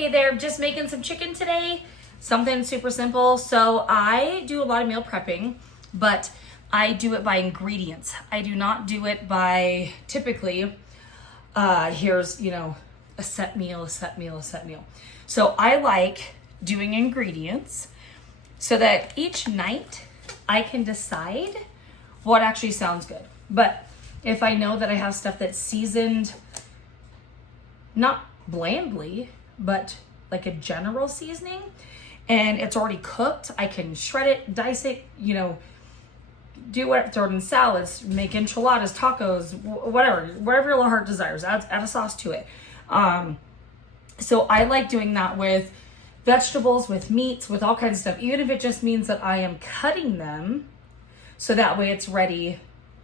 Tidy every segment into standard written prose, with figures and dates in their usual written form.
Hey there, just making some chicken today. Something super simple. So I do a lot of meal prepping, but I do it by ingredients. I do not do it by typically, here's, a set meal, a set meal, a set meal. So I like doing ingredients so that each night I can decide what actually sounds good. But if I know that I have stuff that's seasoned, not blandly, but like a general seasoning, and it's already cooked, I can shred it, dice it, do whatever, throw it in salads, make enchiladas, tacos, whatever your heart desires, add a sauce to it. So I like doing that with vegetables, with meats, with all kinds of stuff, even if it just means that I am cutting them so that way it's ready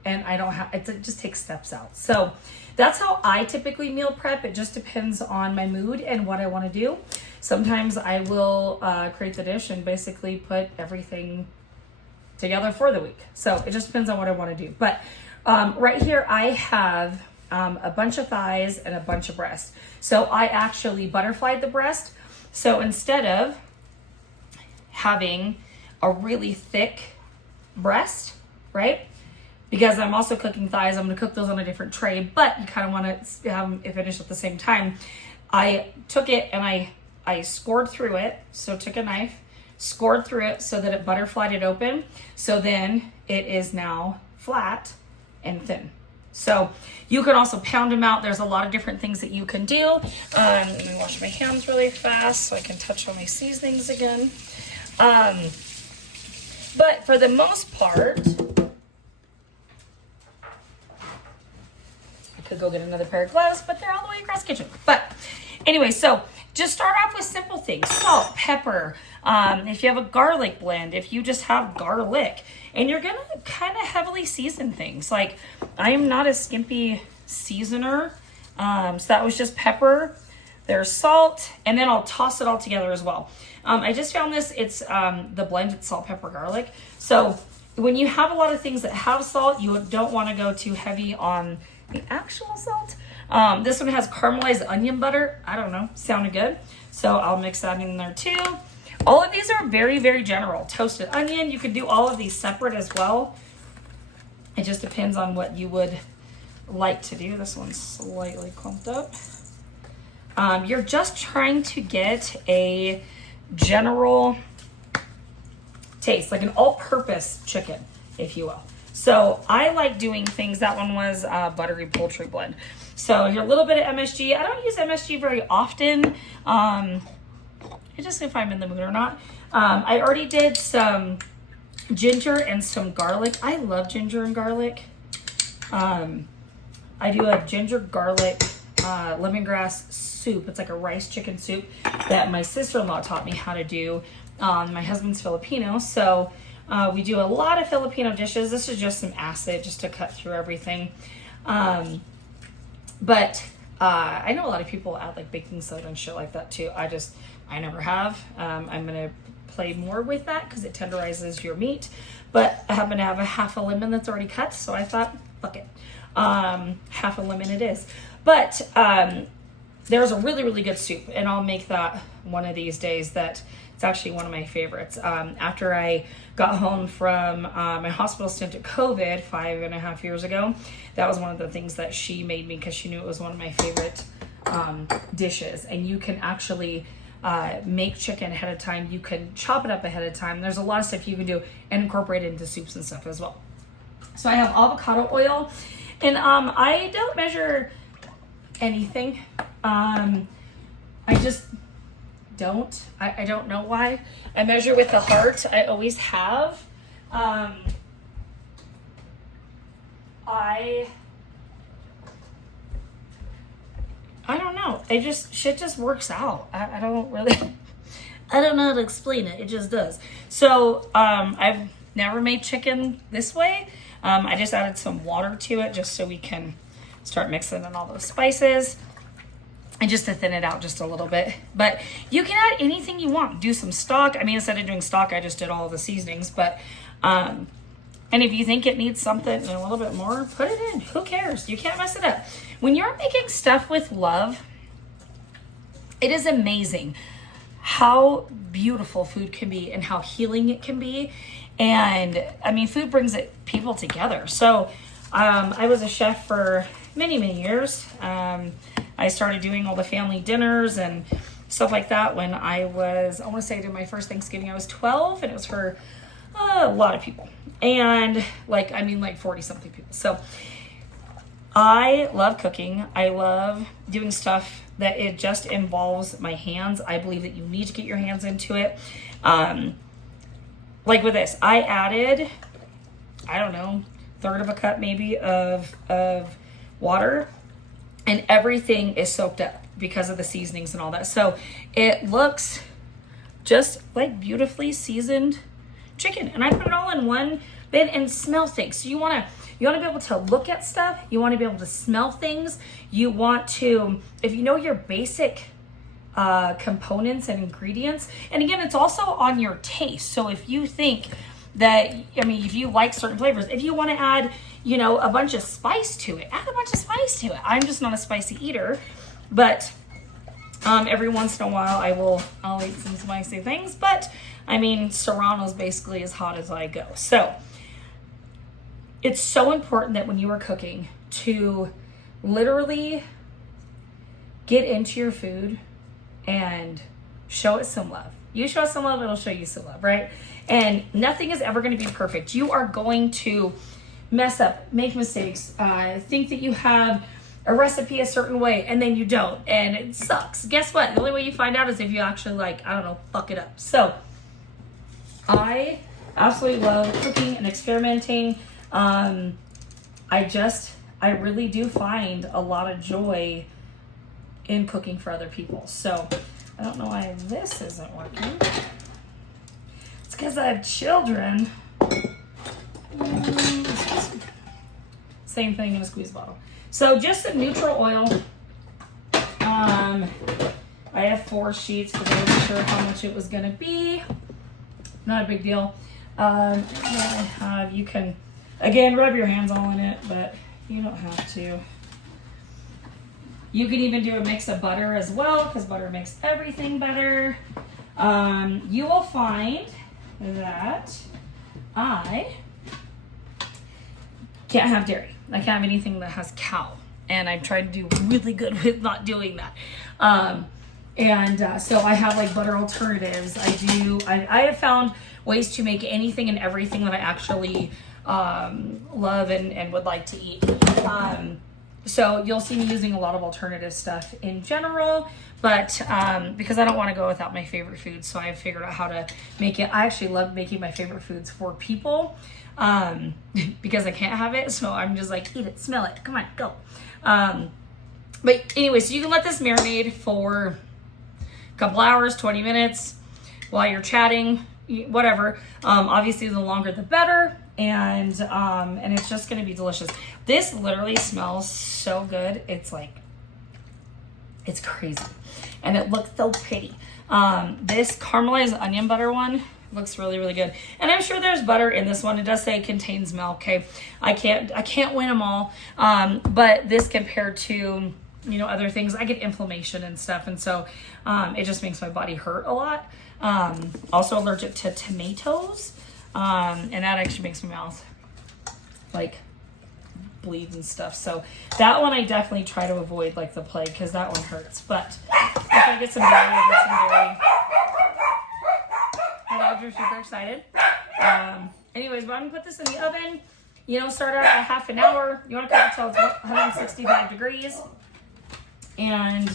and I don't have, it just takes steps out. So that's how I typically meal prep. It just depends on my mood and what I want to do. Sometimes I will create the dish and basically put everything together for the week. So it just depends on what I want to do. But right here I have a bunch of thighs and a bunch of breast. So I actually butterflied the breast. So instead of having a really thick breast, right? Because I'm also cooking thighs, I'm gonna cook those on a different tray, but you kind of want to have them finished at the same time. I took it and I scored through it. So took a knife, scored through it so that it butterflied it open. So then it is now flat and thin. So you can also pound them out. There's a lot of different things that you can do. Let me wash my hands really fast so I can touch on my seasonings again. But for the most part, could go get another pair of gloves, but they're all the way across the kitchen. But anyway, so just start off with simple things: salt, pepper. If you have a garlic blend, if you just have garlic, and you're gonna kind of heavily season things. Like I am not a skimpy seasoner, so that was just pepper. There's salt, and then I'll toss it all together as well. I just found this. It's the blend. It's salt, pepper, garlic. So when you have a lot of things that have salt, you don't want to go too heavy on the actual salt. This one has caramelized onion butter. I don't know, sounded good. So I'll mix that in there too. All of these are very, very general. Toasted onion, you could do all of these separate as well. It just depends on what you would like to do. This one's slightly clumped up. You're just trying to get a general taste, like an all-purpose chicken, if you will. So I like doing things. That one was buttery poultry blend. So here, a little bit of MSG. I don't use MSG very often. Just if I'm in the mood or not. I already did some ginger and some garlic. I love ginger and garlic. I do a ginger garlic lemongrass soup. It's like a rice chicken soup that my sister-in-law taught me how to do. My husband's Filipino, so we do a lot of Filipino dishes. This is just some acid just to cut through everything. But I know a lot of people add like baking soda and shit like that too. I never have. I'm going to play more with that because it tenderizes your meat. But I happen to have a half a lemon that's already cut, so I thought, fuck it. Half a lemon it is. But there's a really, really good soup, and I'll make that one of these days. That it's actually one of my favorites. After I got home from my hospital stint at COVID 5.5 years ago, that was one of the things that she made me because she knew it was one of my favorite dishes. And you can actually make chicken ahead of time. You can chop it up ahead of time. There's a lot of stuff you can do and incorporate it into soups and stuff as well. So I have avocado oil, and I don't measure anything. I just don't. I don't know why. I measure with the heart. I always have. I don't know. Shit just works out. I don't really, I don't know how to explain it. It just does. So, I've never made chicken this way. I just added some water to it just so we can start mixing in all those spices. And just to thin it out just a little bit. But you can add anything you want. Do some stock. I mean, instead of doing stock, I just did all the seasonings. But, and if you think it needs something a little bit more, put it in. Who cares? You can't mess it up. When you're making stuff with love, it is amazing how beautiful food can be and how healing it can be. And I mean, food brings people together. So I was a chef for many, many years. I started doing all the family dinners and stuff like that when I want to say I did my first Thanksgiving, I was 12, and it was for a lot of people. And like 40 something people. So I love cooking. I love doing stuff that it just involves my hands. I believe that you need to get your hands into it. Like with this, I added, I don't know, third of a cup maybe of water, and everything is soaked up because of the seasonings and all that. So it looks just like beautifully seasoned chicken, and I put it all in one bit and smell things. So you want to be able to look at stuff. You want to be able to smell things. You want to, if you know your basic components and ingredients, and again, it's also on your taste. So if you think that, if you like certain flavors, if you want to add, a bunch of spice to it, add a bunch of spice to it. I'm just not a spicy eater, but every once in a while I'll eat some spicy things. But Serrano's basically as hot as I go. So it's so important that when you are cooking to literally get into your food and show it some love. You show it some love, it'll show you some love, right? And nothing is ever going to be perfect. You are going to mess up, make mistakes, think that you have a recipe a certain way, and then you don't, and it sucks. Guess what? The only way you find out is if you actually fuck it up. So I absolutely love cooking and experimenting. I really do find a lot of joy in cooking for other people. So I don't know why this isn't working. It's because I have children. Same thing in a squeeze bottle. So just a neutral oil. I have 4 sheets because I wasn't sure how much it was going to be. Not a big deal. You can, again, rub your hands all in it, but you don't have to. You can even do a mix of butter as well, because butter makes everything better. You will find that I can't have dairy. I can't have anything that has cow. And I've tried to do really good with not doing that. So I have butter alternatives. I have found ways to make anything and everything that I actually love and would like to eat. So you'll see me using a lot of alternative stuff in general, but because I don't want to go without my favorite foods, so I have figured out how to make it. I actually love making my favorite foods for people because I can't have it, so I'm just like, eat it, smell it, come on, go. But anyway, so you can let this marinate for a couple hours, 20 minutes while you're chatting, whatever. Obviously, the longer the better. And it's just going to be delicious. This literally smells so good. It's crazy. And it looks so pretty. This caramelized onion butter one looks really, really good. And I'm sure there's butter in this one. It does say it contains milk. Okay. I can't win them all. But this compared to, other things, I get inflammation and stuff. And so, it just makes my body hurt a lot. Also allergic to tomatoes. And that actually makes my mouth bleed and stuff. So that one I definitely try to avoid like the plague, because that one hurts. But if I get some dairy, I get some dairy. My dogs are super excited. Anyways, but I'm gonna put this in the oven. Start out at half an hour. You want to cook it till it's 165 degrees. And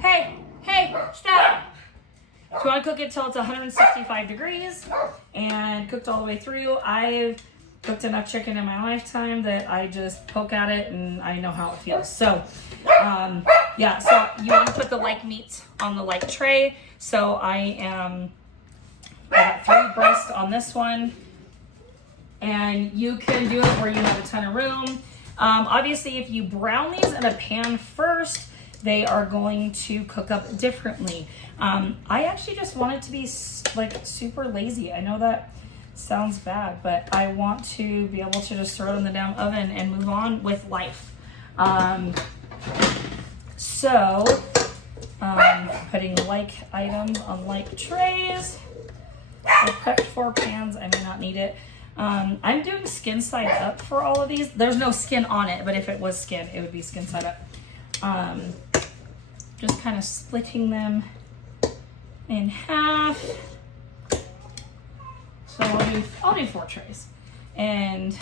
hey, stop. So you want to cook it till it's 165 degrees and cooked all the way through. I've cooked enough chicken in my lifetime that I just poke at it and I know how it feels. So, so you want to put the meats on the tray. So I got 3 breasts on this one. And you can do it where you have a ton of room. Obviously, if you brown these in a pan first, they are going to cook up differently. I actually just want it to be super lazy. I know that sounds bad, but I want to be able to just throw it in the damn oven and move on with life. So, putting like items on like trays. I prepped 4 pans. I may not need it. I'm doing skin side up for all of these. There's no skin on it, but if it was skin, it would be skin side up. Just kind of splitting them in half. So I'll do 4 trays. And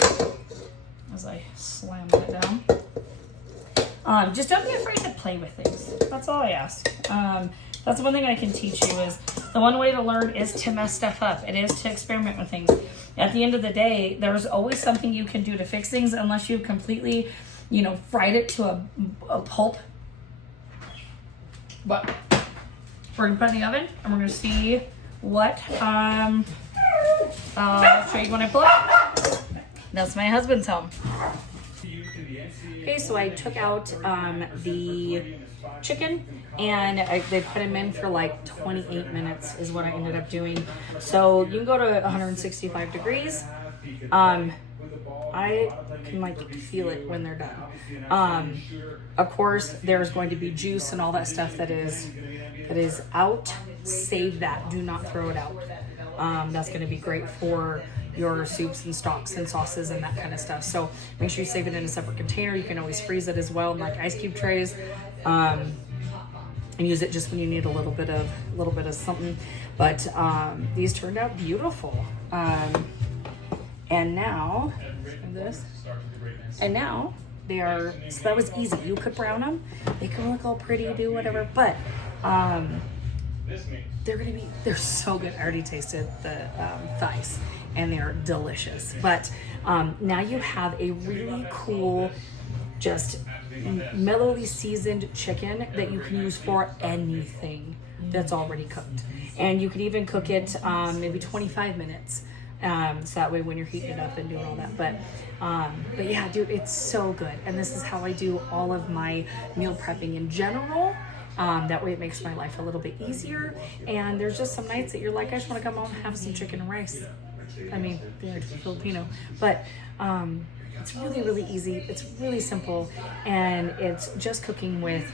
as I slam that down, just don't be afraid to play with things. That's all I ask. That's one thing I can teach you is the one way to learn is to mess stuff up. It is to experiment with things. At the end of the day, there's always something you can do to fix things unless you've completely, fried it to a pulp. But we're gonna put it in the oven and we're gonna see what, I'll show you when I pull it. That's my husband's home. Okay, so I took out the chicken and they put them in for like 28 minutes is what I ended up doing. So you can go to 165 degrees. I can like feel it when they're done. Of course, there's going to be juice and all that stuff that is out. Save that. Do not throw it out. That's going to be great for your soups and stocks and sauces and that kind of stuff. So make sure you save it in a separate container. You can always freeze it as well in like ice cube trays, and use it just when you need a little bit of something. But these turned out beautiful. And now they are, so that was easy. You could brown them, they can look all pretty, do whatever, but they're so good. I already tasted the thighs and they're delicious. But now you have a really cool, just mellowly seasoned chicken that you can use for anything that's already cooked. And you could even cook it maybe 25 minutes. So that way when you're heating it up and doing all that. But yeah, dude, it's so good. And this is how I do all of my meal prepping in general. That way it makes my life a little bit easier. And there's just some nights that you're like, I just want to come home and have some chicken and rice. I mean, they're Filipino. But it's really, really easy. It's really simple. And it's just cooking with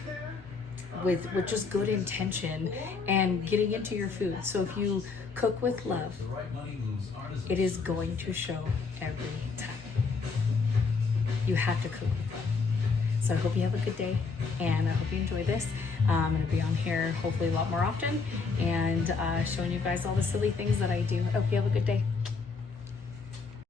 just good intention and getting into your food. So if you cook with love, it is going to show every time. You have to cook with love. So I hope you have a good day and I hope you enjoy this. I'm going to be on here hopefully a lot more often and showing you guys all the silly things that I do. I hope you have a good day.